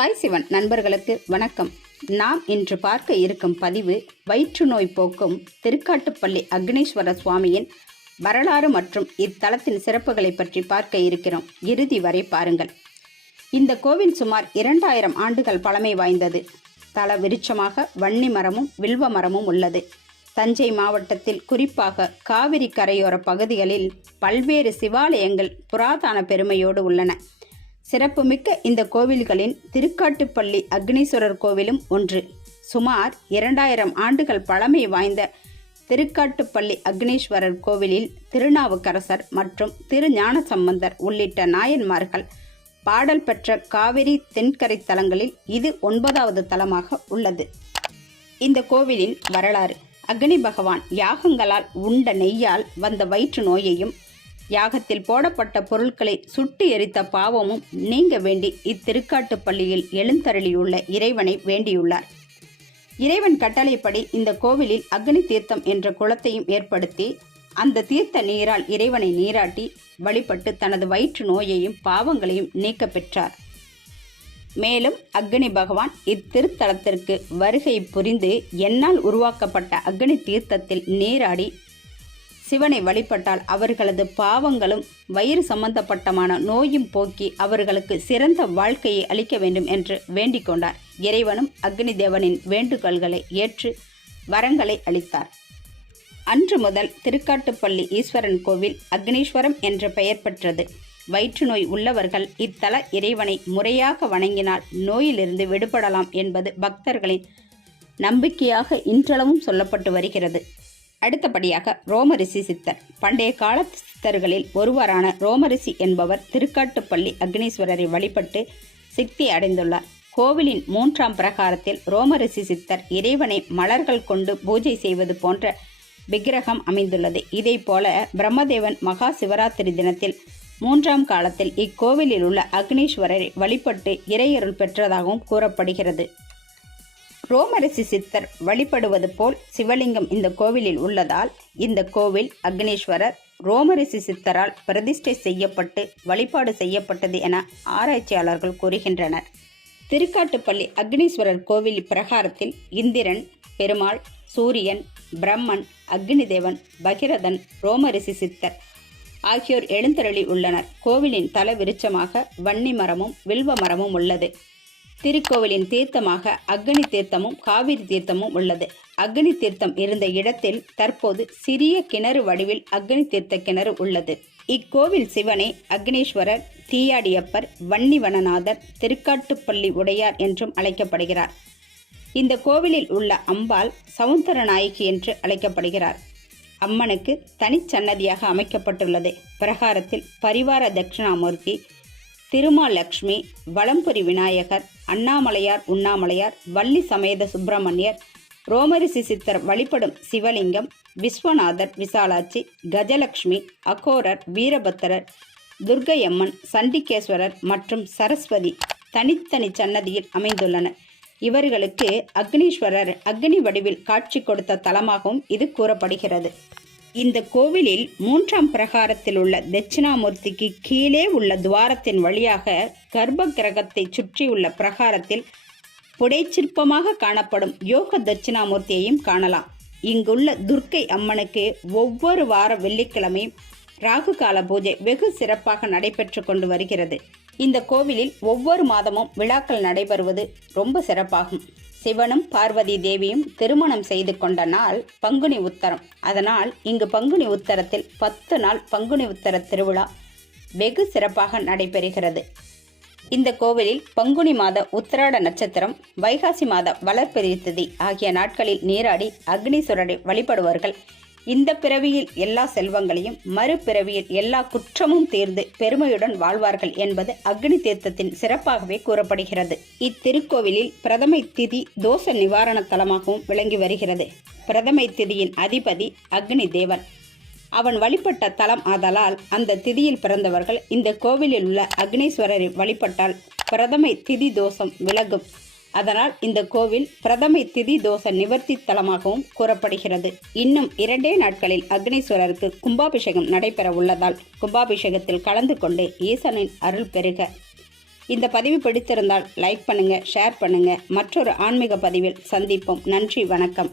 சாய் சிவன் நண்பர்களுக்கு வணக்கம். நாம் இன்று பார்க்க இருக்கும் பதிவு வயிற்று நோய் போக்கும் திருக்காட்டுப்பள்ளி அக்னேஸ்வர சுவாமியின் வரலாறு மற்றும் இத்தலத்தின் சிறப்புகளை பற்றி பார்க்க இருக்கிறோம். இறுதி வரை பாருங்கள். இந்த கோவில் சுமார் இரண்டாயிரம் ஆண்டுகள் பழமை வாய்ந்தது. தல விருட்சமாக வன்னி மரமும் வில்வ மரமும் உள்ளது. தஞ்சை மாவட்டத்தில் குறிப்பாக காவிரி கரையோர பகுதிகளில் பல்வேறு சிவாலயங்கள் புராதன பெருமையோடு உள்ளன. சிறப்புமிக்க இந்த கோவில்களின் திருக்காட்டுப்பள்ளி அக்னீஸ்வரர் கோவிலும் ஒன்று. சுமார் இரண்டாயிரம் ஆண்டுகள் பழமை வாய்ந்த திருக்காட்டுப்பள்ளி அக்னீஸ்வரர் கோவிலில் திருநாவுக்கரசர் மற்றும் திருஞான சம்பந்தர் உள்ளிட்ட நாயன்மார்கள் பாடல் பெற்ற காவிரி தென்கரை தலங்களில் இது ஒன்பதாவது தலமாக உள்ளது. இந்த கோவிலின் வரலாறு அக்னி பகவான் யாகங்களால் உண்ட நெய்யால் வந்த வயிற்று நோயையும் யாகத்தில் போடப்பட்ட பொருட்களை சுட்டு எரித்த பாவமும் நீங்க வேண்டி இத்திருக்காட்டுப்பள்ளியில் எழுந்தருளியுள்ள இறைவனை வேண்டியுள்ளார். இறைவன் கட்டளைப்படி இந்த கோவிலில் அக்னி தீர்த்தம் என்ற குளத்தையும் ஏற்படுத்தி அந்த தீர்த்த நீரால் இறைவனை நீராட்டி வழிபட்டு தனது வயிற்று நோயையும் பாவங்களையும் நீக்க பெற்றார். மேலும் அக்னி பகவான் இத்திருத்தலத்திற்கு வருகை புரிந்து என்னால் உருவாக்கப்பட்ட அக்னி தீர்த்தத்தில் நீராடி சிவனை வழிபட்டால் அவர்களது பாவங்களும் வயிறு சம்பந்தப்பட்டமான நோயும் போக்கி அவர்களுக்கு சிறந்த வாழ்க்கையை அளிக்க வேண்டும் என்று வேண்டிக் கொண்டார். இறைவனும் அக்னி தேவனின் வேண்டுகோள்களை ஏற்று வரங்களை அளித்தார். அன்று முதல் திருக்காட்டுப்பள்ளி ஈஸ்வரன் கோவில் அக்னீஸ்வரம் என்ற பெயர் பெற்றது. வயிற்று நோய் உள்ளவர்கள் இத்தல இறைவனை முறையாக வணங்கினால் நோயிலிருந்து விடுபடலாம் என்பது பக்தர்களின் நம்பிக்கையாக இன்றளவும் சொல்லப்பட்டு வருகிறது. அடுத்தபடியாக ரோமரிசி சித்தர். பண்டைய கால சித்தர்களில் ஒருவரான ரோமரிசி என்பவர் திருக்காட்டுப்பள்ளி அக்னீஸ்வரரை வழிபட்டு சித்தி அடைந்துள்ளார். கோவிலின் மூன்றாம் பிரகாரத்தில் ரோமரிசி சித்தர் இறைவனை மலர்கள் கொண்டு பூஜை செய்வது போன்ற விக்கிரகம் அமைந்துள்ளது. இதே போல பிரம்மதேவன் மகா சிவராத்திரி தினத்தில் மூன்றாம் காலத்தில் இக்கோவிலில் உள்ள அக்னீஸ்வரரை வழிபட்டு இறையருள் பெற்றதாகவும் கூறப்படுகிறது. ரோமரிசி சித்தர் வழிபடுவது போல் சிவலிங்கம் இந்த கோவிலில் உள்ளதால் இந்த கோவில் அக்னீஸ்வரர் ரோமரிசி சித்தரால் பிரதிஷ்டை செய்யப்பட்டு வழிபாடு செய்யப்பட்டது என ஆராய்ச்சியாளர்கள் கூறுகின்றனர். திருக்காட்டுப்பள்ளி அக்னீஸ்வரர் கோவில் பிரகாரத்தில் இந்திரன் பெருமாள் சூரியன் பிரம்மன் அக்னிதேவன் பகிரதன் ரோமரிசி சித்தர் ஆகியோர் எழுந்தருளி உள்ளனர். கோவிலின் தல விருட்சமாக வன்னி மரமும் வில்வ மரமும் உள்ளது. திருக்கோவிலின் தீர்த்தமாக அக்னி தீர்த்தமும் காவிரி தீர்த்தமும் உள்ளது. அக்னி தீர்த்தம் இருந்த இடத்தில் தற்போது சிறிய கிணறு வடிவில் அக்னி தீர்த்த கிணறு உள்ளது. இக்கோவில் சிவனை அக்னேஸ்வரர் தீயாடியப்பர் வன்னிவனநாதர் திருக்காட்டுப்பள்ளி உடையார் என்றும் அழைக்கப்படுகிறார். இந்த கோவிலில் உள்ள அம்பாள் சவுந்தரநாயகி என்று அழைக்கப்படுகிறார். அம்மனுக்கு தனிச்சன்னதியாக அமைக்கப்பட்டுள்ளது. பிரகாரத்தில் பரிவார தட்சிணாமூர்த்தி திருமாலட்சுமி வளம்புரி விநாயகர் அண்ணாமலையார் உண்ணாமலையார் வள்ளி சமேத சுப்பிரமணியர் ரோமரிசி சித்தர் வழிபடும் சிவலிங்கம் விஸ்வநாதர் விசாலாட்சி கஜலட்சுமி அகோரர் வீரபத்திரர் துர்க்கையம்மன் சண்டிகேஸ்வரர் மற்றும் சரஸ்வதி தனித்தனி சன்னதியில் அமைந்துள்ளனர் இவர்களுக்கு அக்னீஸ்வரர் அக்னி வடிவில் காட்சி கொடுத்த தலமாகவும் இது கூறப்படுகிறது. இந்த கோவிலில் மூன்றாம் பிரகாரத்தில் உள்ள தட்சிணாமூர்த்திக்கு கீழே உள்ள துவாரத்தின் வழியாக கர்ப்ப கிரகத்தை சுற்றியுள்ள பிரகாரத்தில் புடைச்சிற்பமாக காணப்படும் யோக தட்சிணாமூர்த்தியையும் காணலாம். இங்குள்ள துர்க்கை அம்மனுக்கு ஒவ்வொரு வார வெள்ளிக்கிழமையும் ராகு கால பூஜை வெகு சிறப்பாக நடைபெற்று கொண்டு வருகிறது. இந்த கோவிலில் ஒவ்வொரு மாதமும் விழாக்கள் நடைபெறுவது ரொம்ப சிறப்பாகும். சிவனும் பார்வதி தேவியும் திருமணம் செய்து கொண்ட நாள் பங்குனி உத்தரம். அதனால் இங்கு பங்குனி உத்தரத்தில் பத்து நாள் பங்குனி உத்தர திருவிழா வெகு சிறப்பாக நடைபெறுகிறது. இந்த கோவிலில் பங்குனி மாத உத்திராட நட்சத்திரம் வைகாசி மாத வளர்ப்பெரிய ஆகிய நாட்களில் நீராடி அக்னீஸ்வரரை வழிபடுவார்கள் இந்த பிறவியில் எல்லா செல்வங்களையும் மறுபிறவியில் எல்லா குற்றமும் தீர்ந்து பெருமையுடன் வாழ்வார்கள் என்பது அக்னி தீர்த்தத்தின் சிறப்பாகவே கூறப்படுகிறது. இத்திருக்கோவிலில் பிரதமை திதி தோஷ நிவாரண தலமாகவும் விளங்கி வருகிறது. பிரதமை திதியின் அதிபதி அக்னி தேவன். அவன் வழிபட்ட தலம் ஆதலால் அந்த திதியில் பிறந்தவர்கள் இந்த கோவிலில் உள்ள அக்னீஸ்வரரை வழிபட்டால் பிரதமை திதி தோஷம் விலகும். அதனால் இந்த கோவில் பிரதமை திதி தோஷ நிவர்த்தி தலமாகவும் கூறப்படுகிறது. இன்னும் இரண்டே நாட்களில் அக்னீஸ்வரருக்கு கும்பாபிஷேகம் நடைபெற உள்ளதால் கும்பாபிஷேகத்தில் கலந்து கொண்டு ஈசனின் அருள் பெறுக இந்த பதிவு பிடித்திருந்தால் லைக் பண்ணுங்கள் ஷேர் பண்ணுங்கள் மற்றொரு ஆன்மீக பதிவில் சந்திப்போம். நன்றி வணக்கம்.